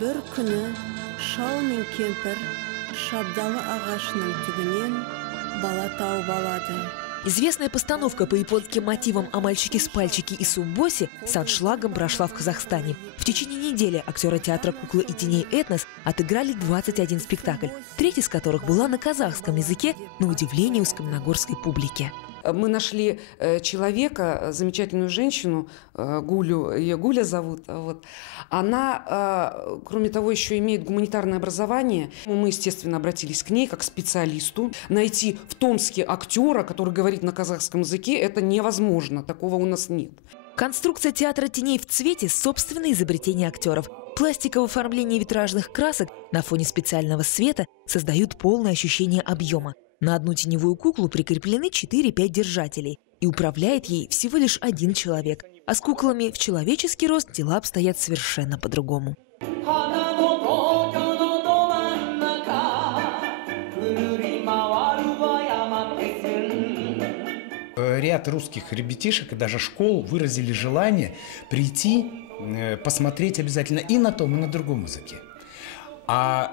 Bir күні шал мен кемпір шабдалы ағашының түбінен бала тауып алады. Известная постановка по японским мотивам о мальчике с пальчики и сумбосе с аншлагом прошла в Казахстане. В течение недели актеры театра «Куклы и теней Этнос» отыграли 21 спектакль, треть из которых была на казахском языке, на удивление узкомногорской публике. Мы нашли человека, замечательную женщину, Гулю, ее Гуля зовут. Вот. Она, кроме того, еще имеет гуманитарное образование. Мы, естественно, обратились к ней как к специалисту. Найти в Томске актера, который говорит на казахском языке, это невозможно. Такого у нас нет. Конструкция театра теней в цвете – собственное изобретение актеров. Пластиковое оформление витражных красок на фоне специального света создают полное ощущение объема. На одну теневую куклу прикреплены 4-5 держателей, и управляет ей всего лишь один человек. А с куклами в человеческий рост дела обстоят совершенно по-другому. Ряд русских ребятишек и даже школ выразили желание прийти, посмотреть обязательно и на том, и на другом языке. А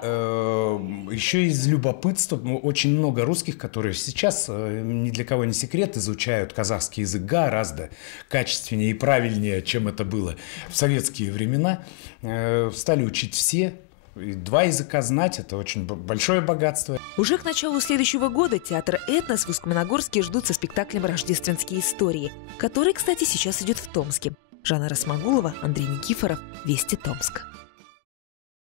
еще из любопытства очень много русских, которые сейчас, ни для кого не секрет, изучают казахский язык гораздо качественнее и правильнее, чем это было в советские времена. Стали учить все. И 2 языка знать – это очень большое богатство. Уже к началу следующего года театр «Этнос» в Усть-Каменогорске ждут со спектаклем «Рождественские истории», который, кстати, сейчас идет в Томске. Жанна Расмагулова, Андрей Никифоров, Вести Томск.